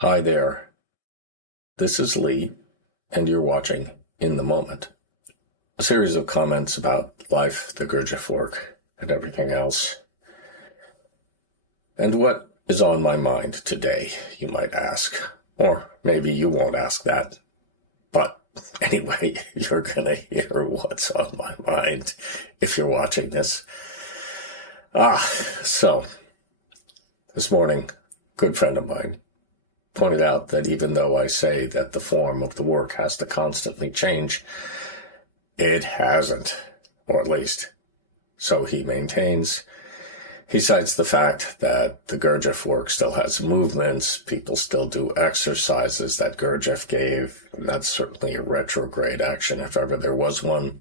Hi there, this is Lee, and you're watching In the Moment, a series of comments about life, the Gurdjieff work, and everything else. And what is on my mind today, you might ask, or maybe you won't ask that, but anyway, you're gonna hear what's on my mind if you're watching this. So, this morning, a good friend of mine pointed out that even though I say that the form of the work has to constantly change, it hasn't, or at least so he maintains. He cites the fact that the Gurdjieff work still has movements, people still do exercises that Gurdjieff gave, and that's certainly a retrograde action if ever there was one,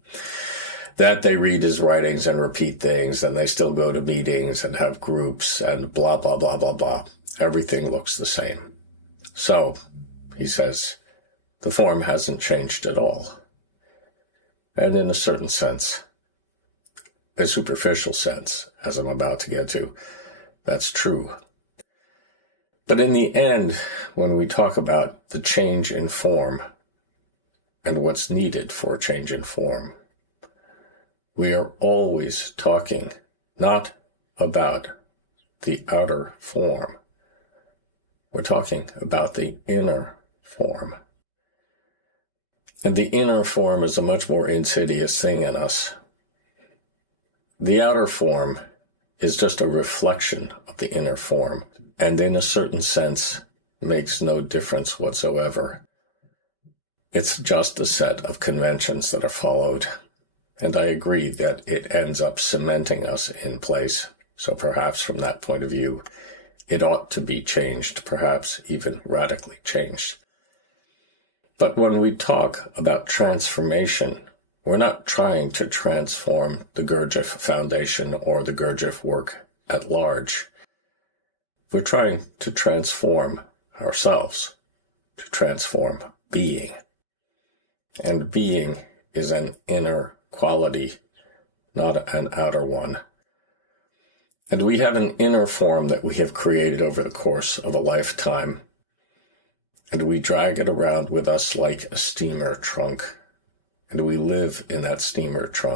that they read his writings and repeat things, and they still go to meetings and have groups and blah, blah, blah, blah, blah. Everything looks the same. So, he says, the form hasn't changed at all. And in a certain sense, a superficial sense, as I'm about to get to, that's true. But in the end, when we talk about the change in form and what's needed for a change in form, we are always talking not about the outer form. We're talking about the inner form. And the inner form is a much more insidious thing in us. The outer form is just a reflection of the inner form, and in a certain sense, makes no difference whatsoever. It's just a set of conventions that are followed, and I agree that it ends up cementing us in place. So perhaps from that point of view, it ought to be changed, perhaps even radically changed. But when we talk about transformation, we're not trying to transform the Gurdjieff Foundation or the Gurdjieff work at large. We're trying to transform ourselves, to transform being. And being is an inner quality, not an outer one. And we have an inner form that we have created over the course of a lifetime, and we drag it around with us like a steamer trunk, and we live in that steamer trunk.